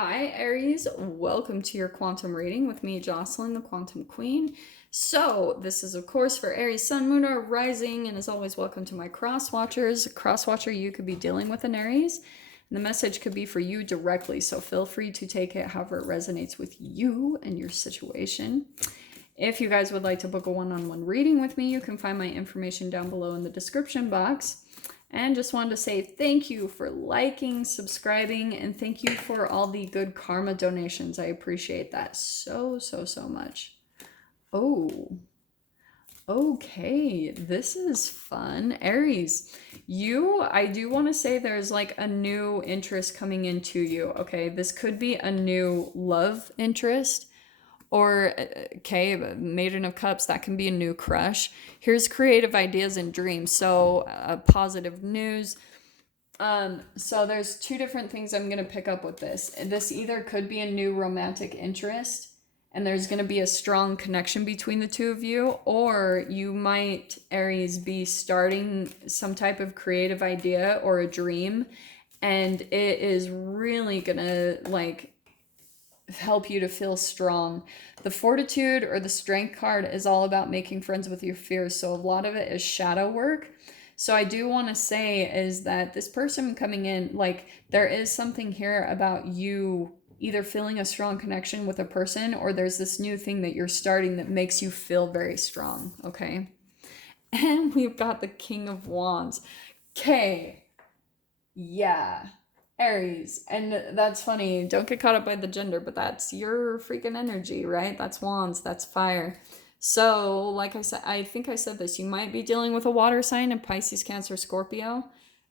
Hi, Aries. Welcome to your quantum reading with me, Jocelyn, the Quantum Queen. So, this is, of course, for Aries, Sun, Moon, or Rising, and as always, welcome to my cross watchers. Cross watcher, you could be dealing with an Aries, and the message could be for you directly, so feel free to take it however it resonates with you and your situation. If you guys would like to book a one-on-one reading with me, you can find my information down below in the description box. And just wanted to say thank you for liking, subscribing, and thank you for all the good karma donations. I appreciate that so much. Oh, okay. This is fun. Aries, I do want to say there's like a new interest coming into you. Okay, this could be a new love interest. Or, okay, Maiden of Cups, that can be a new crush. Here's creative ideas and dreams. So, positive news. So there's two different things I'm going to pick up with this. This either could be a new romantic interest, and there's going to be a strong connection between the two of you, or you might, Aries, be starting some type of creative idea or a dream, and it is really going to, like, help you to feel strong. The fortitude or the strength card is all about making friends with your fears. So a lot of it is shadow work. So I do want to say is that this person coming in, like, there is something here about you either feeling a strong connection with a person, or there's this new thing that you're starting that makes you feel very strong. Okay. And we've got the King of Wands. Okay. Yeah. Aries. And that's funny. Don't get caught up by the gender, but that's your freaking energy, right? That's wands, that's fire. So, like I said, I think I said this, you might be dealing with a water sign, a Pisces, Cancer, Scorpio.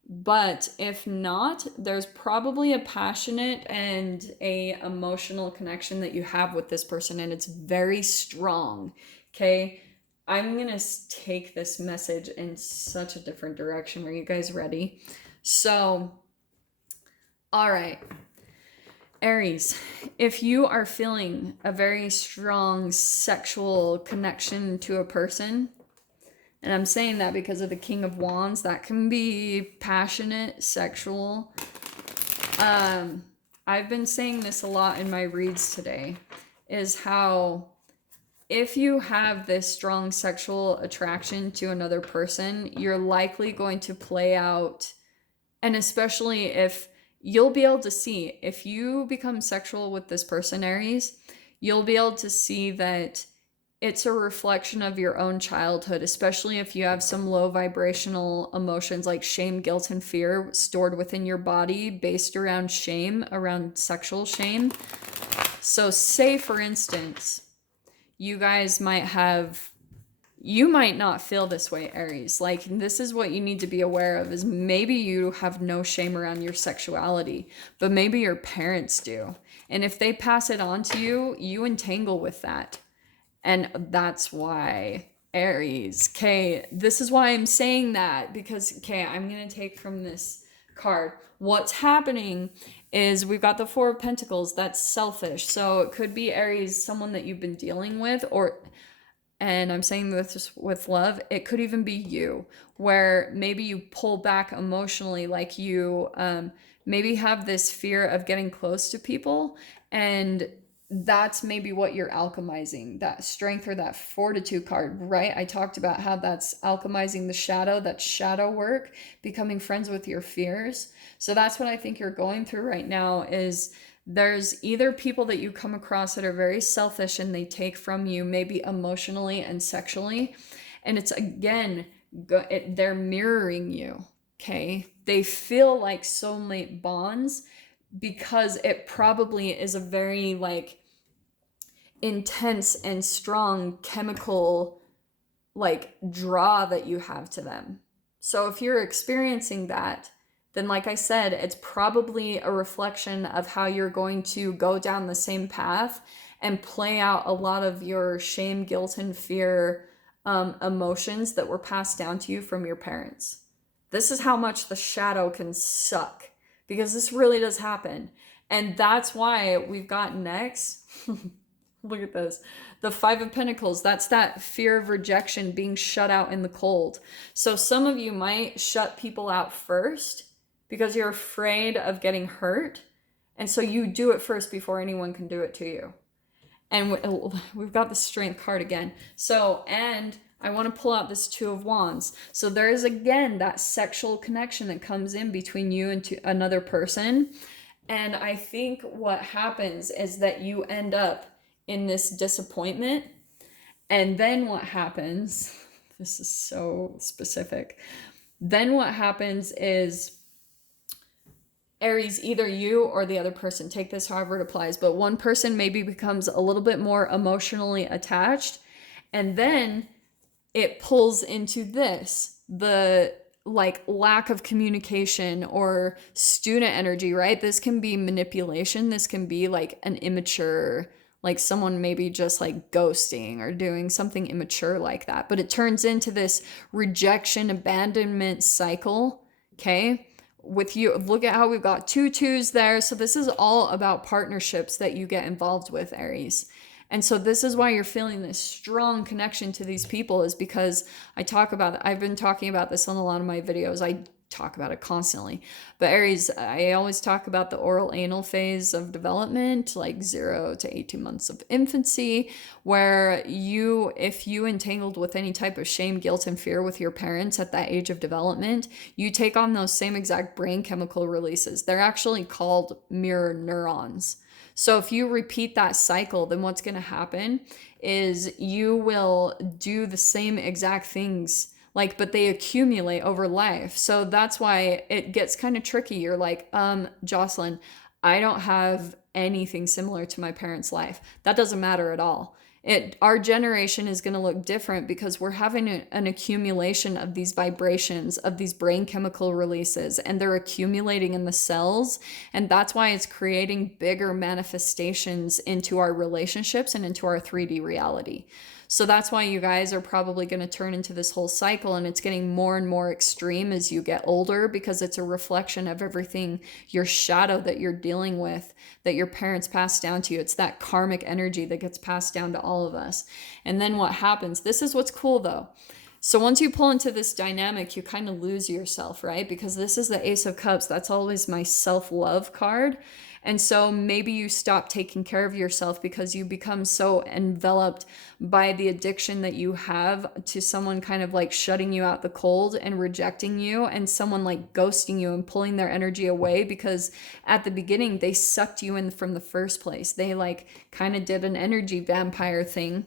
But if not, there's probably a passionate and a emotional connection that you have with this person, and it's very strong. Okay? I'm going to take this message in such a different direction. Are you guys ready? So, all right. Aries, if you are feeling a very strong sexual connection to a person, and I'm saying that because of the King of Wands, that can be passionate, sexual. I've been saying this a lot in my reads today, is how if you have this strong sexual attraction to another person, you're likely going to play out, and especially if you'll be able to see, if you become sexual with this person, Aries, you'll be able to see that it's a reflection of your own childhood, especially if you have some low vibrational emotions like shame, guilt, and fear stored within your body based around shame, around sexual shame. So say, for instance, you guys might have, you might not feel this way, Aries. Like, this is what you need to be aware of, is maybe you have no shame around your sexuality, but maybe your parents do. And if they pass it on to you, you entangle with that. And that's why, Aries, okay, this is why I'm saying that, because, okay, I'm going to take from this card. What's happening is we've got the Four of Pentacles. That's selfish. So it could be, Aries, someone that you've been dealing with, or, and I'm saying this with love, it could even be you, where maybe you pull back emotionally, like you maybe have this fear of getting close to people, and that's maybe what you're alchemizing, that strength or that fortitude card, right? I talked about how that's alchemizing the shadow, that shadow work, becoming friends with your fears. So that's what I think you're going through right now, is there's either people that you come across that are very selfish and they take from you, maybe emotionally and sexually. And it's, again, they're mirroring you, okay? They feel like soulmate bonds because it probably is a very, like, intense and strong chemical, like, draw that you have to them. So if you're experiencing that, then, like I said, it's probably a reflection of how you're going to go down the same path and play out a lot of your shame, guilt, and fear emotions that were passed down to you from your parents. This is how much the shadow can suck, because this really does happen. And that's why we've got next, look at this, the Five of Pentacles. That's that fear of rejection, being shut out in the cold. So some of you might shut people out first because you're afraid of getting hurt. And so you do it first before anyone can do it to you. And we've got the Strength card again. So, and I want to pull out this Two of Wands. So there is again that sexual connection that comes in between you and another person. And I think what happens is that you end up in this disappointment. And then what happens, this is so specific. Then what happens is, Aries, either you or the other person, take this however it applies, but one person maybe becomes a little bit more emotionally attached, and then it pulls into this, the like lack of communication or student energy, right? This can be manipulation. This can be like an immature, like someone maybe just like ghosting or doing something immature like that. But it turns into this rejection, abandonment cycle, okay? With you, look at how we've got 2 2s there. So this is all about partnerships that you get involved with, Aries. And so this is why you're feeling this strong connection to these people, is because I've been talking about this on a lot of my videos. I talk about it constantly. But Aries, I always talk about the oral anal phase of development, like 0 to 18 months of infancy, where if you entangled with any type of shame, guilt, and fear with your parents at that age of development, you take on those same exact brain chemical releases. They're actually called mirror neurons. So if you repeat that cycle, then what's going to happen is you will do the same exact things, but they accumulate over life. So that's why it gets kind of tricky. You're like, Jocelyn, I don't have anything similar to my parents' life. That doesn't matter at all. Our generation is going to look different because we're having an accumulation of these vibrations, of these brain chemical releases, and they're accumulating in the cells. And that's why it's creating bigger manifestations into our relationships and into our 3D reality. So that's why you guys are probably going to turn into this whole cycle, and it's getting more and more extreme as you get older, because it's a reflection of everything, your shadow that you're dealing with, that your parents passed down to you. It's that karmic energy that gets passed down to all of us. And then what happens, this is what's cool though. So once you pull into this dynamic, you kind of lose yourself, right? Because this is the Ace of Cups. That's always my self-love card. And so maybe you stop taking care of yourself because you become so enveloped by the addiction that you have to someone kind of like shutting you out the cold and rejecting you, and someone like ghosting you and pulling their energy away, because at the beginning they sucked you in from the first place. They like kind of did an energy vampire thing.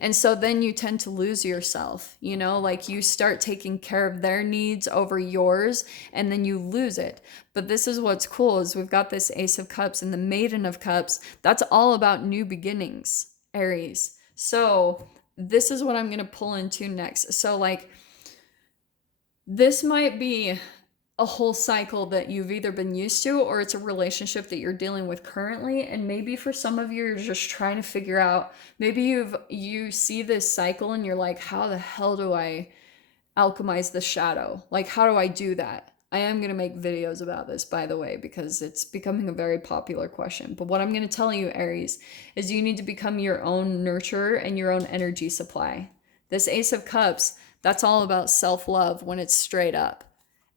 And so then you tend to lose yourself, like you start taking care of their needs over yours, and then you lose it. But this is what's cool, is we've got this Ace of Cups and the Maiden of Cups. That's all about new beginnings, Aries. So this is what I'm going to pull into next. So this might be a whole cycle that you've either been used to, or it's a relationship that you're dealing with currently. And maybe for some of you, you're just trying to figure out, maybe you see this cycle and you're like, how the hell do I alchemize the shadow? Like, how do I do that? I am going to make videos about this, by the way, because it's becoming a very popular question. But what I'm going to tell you, Aries, is you need to become your own nurturer and your own energy supply. This Ace of Cups, that's all about self-love when it's straight up.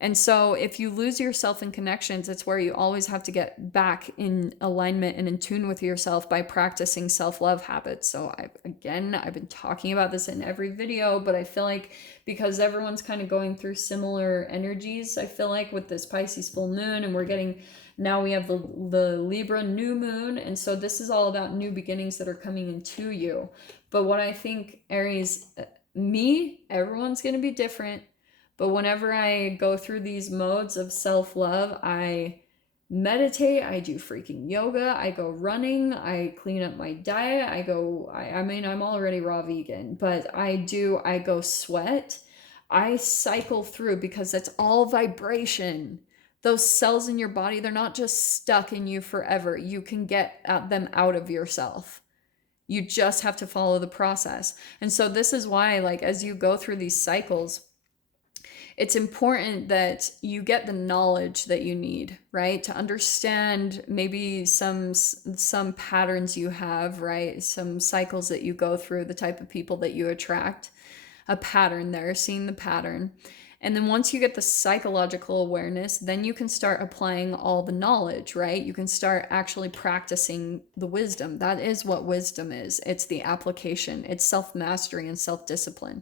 And so if you lose yourself in connections, it's where you always have to get back in alignment and in tune with yourself by practicing self-love habits. So I've been talking about this in every video, but I feel like because everyone's kind of going through similar energies, I feel like with this Pisces full moon, and now we have the Libra new moon. And so this is all about new beginnings that are coming into you. But what I think, Aries, everyone's going to be different. But whenever I go through these modes of self-love, I meditate, I do freaking yoga, I go running, I clean up my diet, I'm already raw vegan, but I go sweat, I cycle through, because that's all vibration. Those cells in your body, they're not just stuck in you forever. You can get them out of yourself. You just have to follow the process. And so this is why, as you go through these cycles, it's important that you get the knowledge that you need, right? To understand maybe some patterns you have, right? Some cycles that you go through, the type of people that you attract, a pattern there, seeing the pattern. And then once you get the psychological awareness, then you can start applying all the knowledge, right? You can start actually practicing the wisdom. That is what wisdom is. It's the application, it's self-mastery and self-discipline.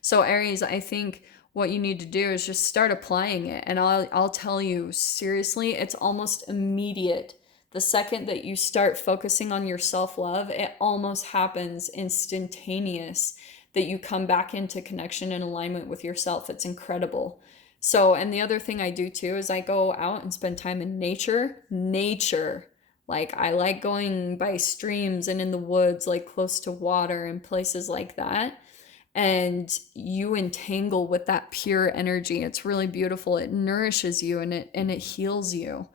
So Aries, I think what you need to do is just start applying it. And I'll tell you, seriously, it's almost immediate. The second that you start focusing on your self-love, it almost happens instantaneous that you come back into connection and alignment with yourself. It's incredible. So, and the other thing I do too is I go out and spend time in nature. Like I like going by streams and in the woods, like close to water and places like that. And you entangle with that pure energy. It's really beautiful. It nourishes you and it heals you.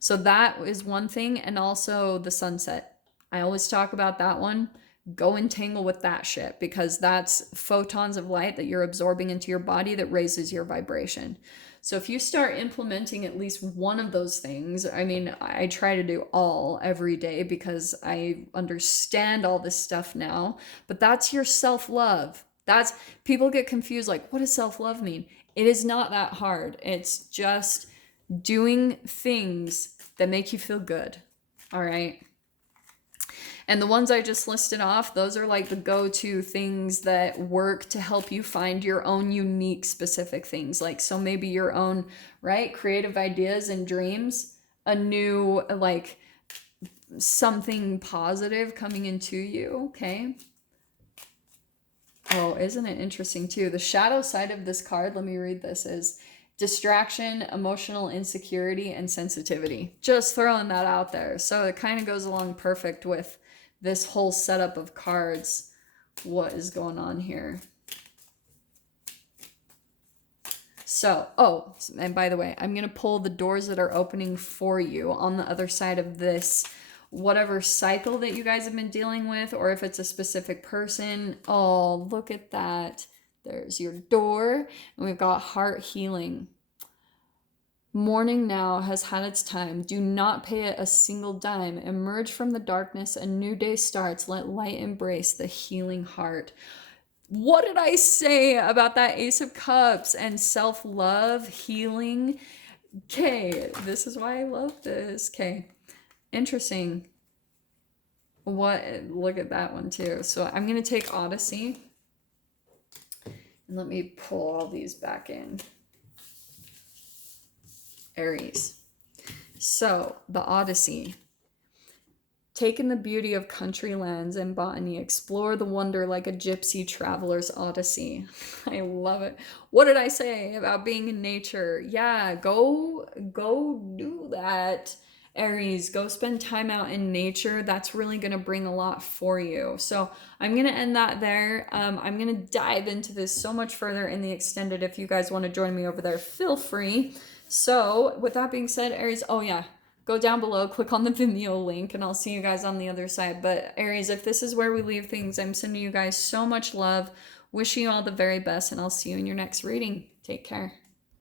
So that is one thing. And also the sunset. I always talk about that one. Go entangle with that shit, because that's photons of light that you're absorbing into your body that raises your vibration. So if you start implementing at least one of those things, I mean, I try to do all every day because I understand all this stuff now, but that's your self-love. That's, people get confused, like, what does self-love mean? It is not that hard. It's just doing things that make you feel good. All right. And the ones I just listed off, those are like the go-to things that work to help you find your own unique specific things. Like, so maybe your own, right, creative ideas and dreams, a new, like, something positive coming into you, okay? Oh, isn't it interesting too? The shadow side of this card, let me read this, is distraction, emotional insecurity, and sensitivity. Just throwing that out there. So it kind of goes along perfect with this whole setup of cards. What is going on here? So, oh, and by the way, I'm going to pull the doors that are opening for you on the other side of this, whatever cycle that you guys have been dealing with, or if it's a specific person. Oh, look at that. There's your door, and we've got heart healing. Morning now has had its time. Do not pay it a single dime. Emerge from the darkness. A new day starts. Let light embrace the healing heart. What did I say about that Ace of Cups and self-love, healing? Okay, this is why I love this. Okay, interesting. Look at that one too. So I'm going to take Odyssey. And let me pull all these back in. Aries. So the Odyssey. Take in the beauty of country lands and botany. Explore the wonder like a gypsy traveler's odyssey. I love it. What did I say about being in nature? Yeah, go do that. Aries, go spend time out in nature. That's really going to bring a lot for you. So I'm going to end that there. I'm going to dive into this so much further in the extended. If you guys want to join me over there, feel free. So with that being said, Aries, oh yeah, go down below, click on the Vimeo link, and I'll see you guys on the other side. But Aries, if this is where we leave things, I'm sending you guys so much love. Wishing you all the very best, and I'll see you in your next reading. Take care.